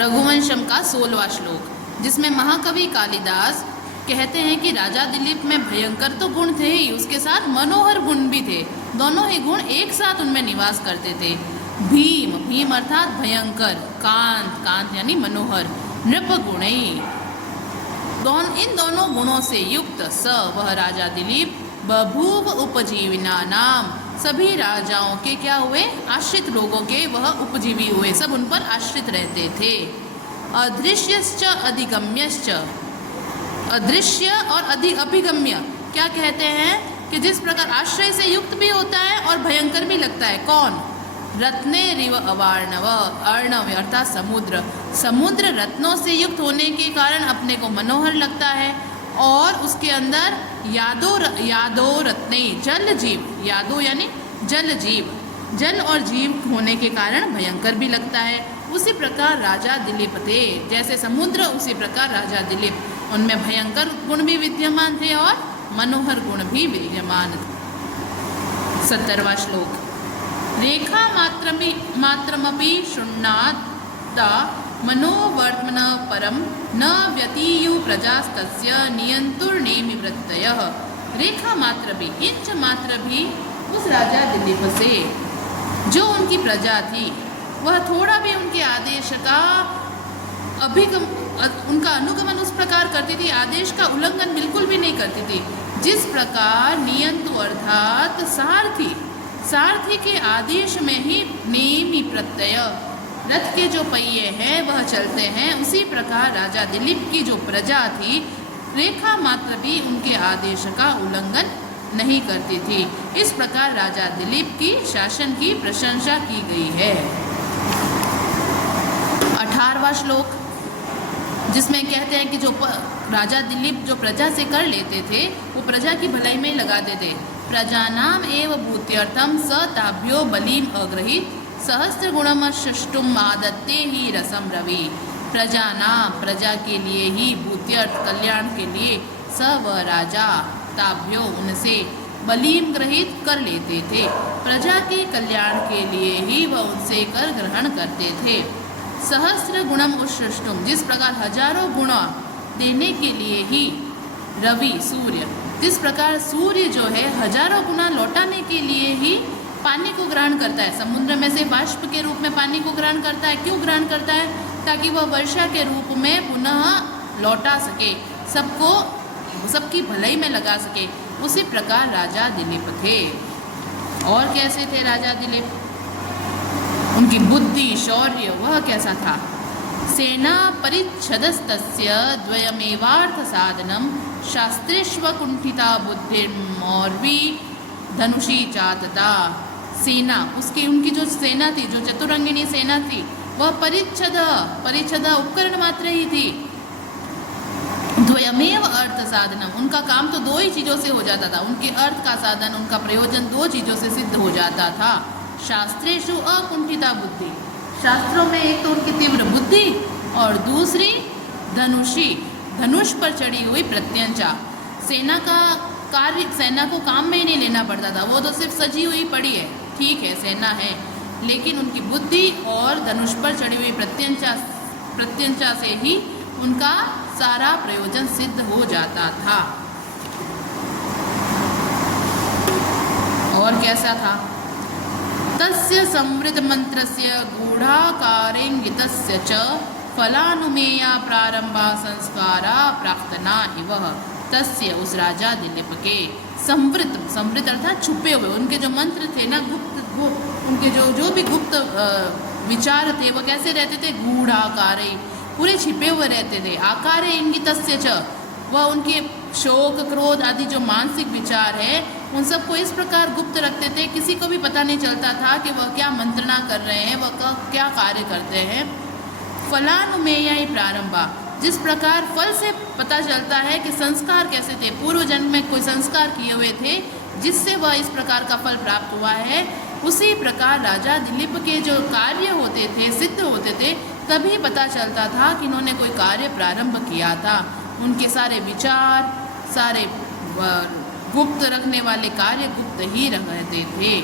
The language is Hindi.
रघुवंशम का 16वां श्लोक, जिसमें महाकवि कालिदास कहते हैं कि राजा दिलीप में भयंकर तो गुण थे ही, उसके साथ मनोहर गुण भी थे। दोनों ही गुण एक साथ उनमें निवास करते थे। भीम, भीम अर्थात भयंकर, कांत, कांत यानी मनोहर, नृप गुणी, इन दोनों गुणों से युक्त स वह राजा दिलीप बभूव उपजीविना नाम, सभी राजाओं के क्या हुए, आश्रित लोगों के वह उपजीवी हुए, सब उन पर आश्रित रहते थे। अदृश्यश्च अधिगम्यश्च, अदृश्य और अभिगम्य क्या कहते हैं कि जिस प्रकार आश्रय से युक्त भी होता है और भयंकर भी लगता है। कौन? रत्ने रिव अवार्णव, अर्णव अर्थात समुद्र, समुद्र रत्नों से युक्त होने के कारण अपने को मनोहर लगता है, और उसके अंदर यादो रत्ने जल जीव, यादो यानी जल जीव, जल और जीव होने के कारण भयंकर भी लगता है। उसी प्रकार राजा दिलीप थे, जैसे समुद्र उसी प्रकार राजा दिलीप, उनमें भयंकर गुण भी विद्यमान थे और मनोहर गुण भी विद्यमान थे। 70वां श्लोक, रेखा मात्रमपि शृण्वाता मनोवर्त्मन परम न व्यतीयु प्रजास्तस्य नियंतुर्नेमि वृत्तयः। रेखा मात्र भी, इंच मात्र भी उस राजा दिलीप से, जो उनकी प्रजा थी, वह थोड़ा भी उनके आदेश का उनका अनुगमन उस प्रकार करती थी, आदेश का उल्लंघन बिल्कुल भी नहीं करती थी। जिस प्रकार नियंतु अर्थात सारथी के आदेश में ही नेमि प्रत्यय, रथ के जो पहिए हैं वह चलते हैं, उसी प्रकार राजा दिलीप की जो प्रजा थी, रेखा मात्र भी उनके आदेश का उल्लंघन नहीं करती थी। इस प्रकार राजा दिलीप की शासन की प्रशंसा की गई है। 18वां श्लोक, जिसमें कहते हैं कि जो राजा दिलीप जो प्रजा से कर लेते थे वो प्रजा की भलाई में लगाते थे। प्रजानाम एव भूत्यर्थम स ताभ्यो बलिम अग्रहित सहस्त्र गुणमशुष्टुम आदत्ते ही रसम रवि। प्रजानाम प्रजा के लिए ही, भूत्यर्थ कल्याण के लिए, स वह राजा, ताभ्यो उनसे, बलिम ग्रहित कर लेते थे, प्रजा के कल्याण के लिए ही वह उनसे कर ग्रहण करते थे। सहस्त्र गुणम उत्सृष्टुम, जिस प्रकार हजारों गुण देने के लिए ही, रवि सूर्य, जिस प्रकार सूर्य जो है हजारों गुना लौटाने के लिए ही पानी को ग्रहण करता है, समुद्र में से बाष्प के रूप में पानी को ग्रहण करता है। क्यों ग्रहण करता है? ताकि वह वर्षा के रूप में पुनः लौटा सके, सबको सबकी भलाई में लगा सके। उसी प्रकार राजा दिलीप थे। और कैसे थे राजा दिलीप? उनकी बुद्धि, शौर्य वह कैसा था? सेना परिच्छदस्तस्य द्वयमेवार्थ साधनम शास्त्रेष्वकुंठिता बुद्धिर्मौर्वी धनुषी चातता। सेना, उनकी जो सेना थी, जो चतुरंगिणी सेना थी, वह परिच्छद उपकरण मात्र ही थी। द्वयमेव अर्थ साधनम, उनका काम तो दो ही चीज़ों से हो जाता था, उनके अर्थ का साधन, उनका प्रयोजन दो चीज़ों से सिद्ध हो जाता था। शास्त्रेषु अकुंठिता बुद्धि, शास्त्रों में एक तो उनकी तीव्र बुद्धि और दूसरी धनुषी, धनुष पर चढ़ी हुई प्रत्यंचा। सेना का कार्य, सेना को काम में ही नहीं लेना पड़ता था, वो तो सिर्फ सजी हुई पड़ी है, ठीक है सेना है, लेकिन उनकी बुद्धि और धनुष पर चढ़ी हुई प्रत्यंचा से ही उनका सारा प्रयोजन सिद्ध हो जाता था। और कैसा था? तस्य समृद्ध मंत्रस्य गूढ़ाकारेंगितस्य च फलानुमेया प्रारंभा संस्कारा प्रार्थना इव। तस्य उस राजा दिलीप के समृद्ध अर्थात छुपे हुए उनके जो मंत्र थे ना, उनके जो भी गुप्त विचार थे वो कैसे रहते थे? गूढ़ाकारे, पूरे छिपे हुए रहते थे। आकारे इंगितस्य च, वह उनके शोक, क्रोध आदि जो मानसिक विचार है उन सबको इस प्रकार गुप्त रखते थे, किसी को भी पता नहीं चलता था कि वह क्या मंत्रणा कर रहे हैं, वह क्या कार्य करते हैं। फलानुमेया ही प्रारंभा, जिस प्रकार फल से पता चलता है कि संस्कार कैसे थे, पूर्व जन्म में कोई संस्कार किए हुए थे जिससे वह इस प्रकार का फल प्राप्त हुआ है, उसी प्रकार राजा दिलीप के जो कार्य होते थे, सिद्ध होते थे, तभी पता चलता था कि इन्होंने कोई कार्य प्रारंभ किया था। उनके सारे विचार, सारे गुप्त रखने वाले कार्य गुप्त ही रहते थे।